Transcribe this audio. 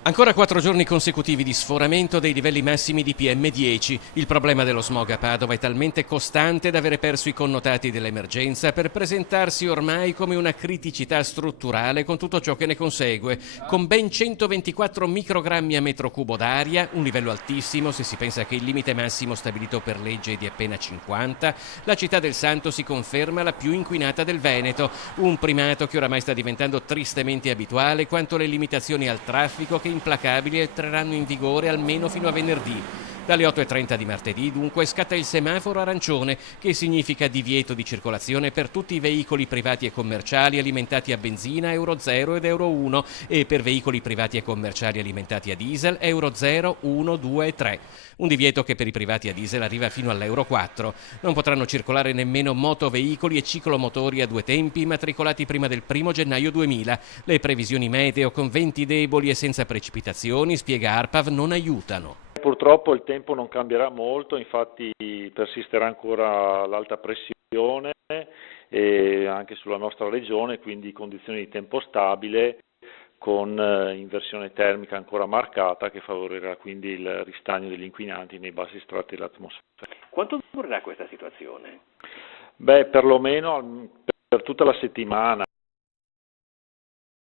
Ancora 4 giorni consecutivi di sforamento dei livelli massimi di PM10. Il problema dello smog a Padova è talmente costante da avere perso i connotati dell'emergenza per presentarsi ormai come una criticità strutturale con tutto ciò che ne consegue. Con ben 124 microgrammi a metro cubo d'aria, un livello altissimo se si pensa che il limite massimo stabilito per legge è di appena 50, la città del Santo si conferma la più inquinata del Veneto, un primato che oramai sta diventando tristemente abituale quanto le limitazioni al traffico che implacabili entreranno in vigore almeno fino a venerdì. Dalle 8:30 di martedì dunque scatta il semaforo arancione, che significa divieto di circolazione per tutti i veicoli privati e commerciali alimentati a benzina Euro 0 ed Euro 1 e per veicoli privati e commerciali alimentati a diesel Euro 0, 1, 2 e 3. Un divieto che per i privati a diesel arriva fino all'Euro 4. Non potranno circolare nemmeno motoveicoli e ciclomotori a due tempi immatricolati prima del 1 gennaio 2000. Le previsioni meteo con venti deboli e senza precipitazioni, spiega ARPAV, non aiutano. Purtroppo il tempo non cambierà molto, infatti persisterà ancora l'alta pressione anche sulla nostra regione, quindi condizioni di tempo stabile con inversione termica ancora marcata che favorirà quindi il ristagno degli inquinanti nei bassi strati dell'atmosfera. Quanto durerà questa situazione? Perlomeno per tutta la settimana,